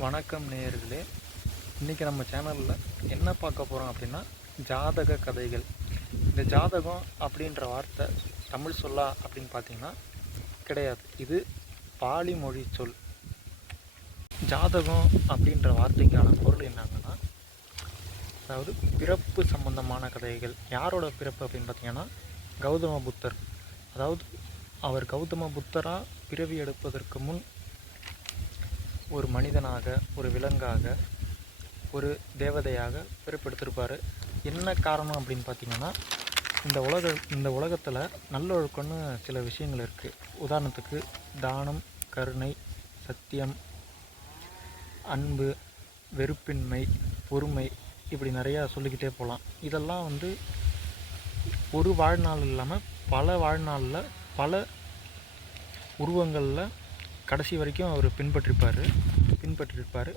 வணக்கம் நேயர்களே. இன்றைக்கி நம்ம சேனலில் என்ன பார்க்க போகிறோம் அப்படின்னா ஜாதக கதைகள். இந்த ஜாதகம் அப்படின்ற வார்த்தை தமிழ் சொல்லா அப்படின்னு பார்த்தீங்கன்னா கிடையாது. இது பாலி மொழி சொல். ஜாதகம் அப்படின்ற வார்த்தைக்கான பொருள் என்னங்கன்னா அதாவது பிறப்பு சம்பந்தமான கதைகள். யாரோட பிறப்பு அப்படின்னு பார்த்தீங்கன்னா கௌதம புத்தர். அதாவது அவர் கௌதம புத்தராக பிறவி எடுப்பதற்கு முன் ஒரு மனிதனாக ஒரு விலங்காக ஒரு தேவதையாக பிறப்பெடுத்திருப்பார். என்ன காரணம் அப்படின்னு பார்த்தீங்கன்னா இந்த உலக இந்த உலகத்தில் நல்லொழுக்கம்னு சில விஷயங்கள் இருக்குது உதாரணத்துக்கு தானம் கருணை சத்தியம் அன்பு வெறுப்பின்மை பொறுமை இப்படி நிறையா சொல்லிக்கிட்டே போகலாம் இதெல்லாம் வந்து ஒரு வாழ்நாள் இல்லாமல் பல வாழ்நாளில் பல உருவங்களில் கடைசி வரைக்கும் அவர் பின்பற்றிருப்பார் பின்பற்றிருப்பார்.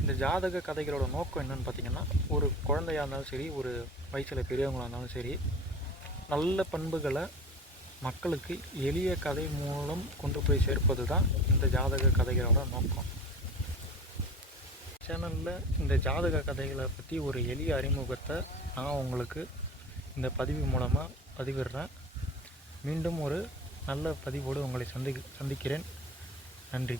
இந்த ஜாதக கதைகளோட நோக்கம் என்னென்னு பார்த்தீங்கன்னா ஒரு குழந்தையாக இருந்தாலும் சரி ஒரு வயசில் பெரியவங்களாக இருந்தாலும் சரி நல்ல பண்புகளை மக்களுக்கு எளிய கதை மூலம் கொண்டு போய் சேர்ப்பது தான் இந்த ஜாதக கதைகளோட நோக்கம். சேனலில் இந்த ஜாதக கதைகளை பற்றி ஒரு எளிய அறிமுகத்தை நான் உங்களுக்கு இந்த பதிவு மூலமாக பதிவிடுறேன். மீண்டும் ஒரு நல்ல பதிவோடு உங்களை சந்தி சந்திக்கிறேன். நன்றி.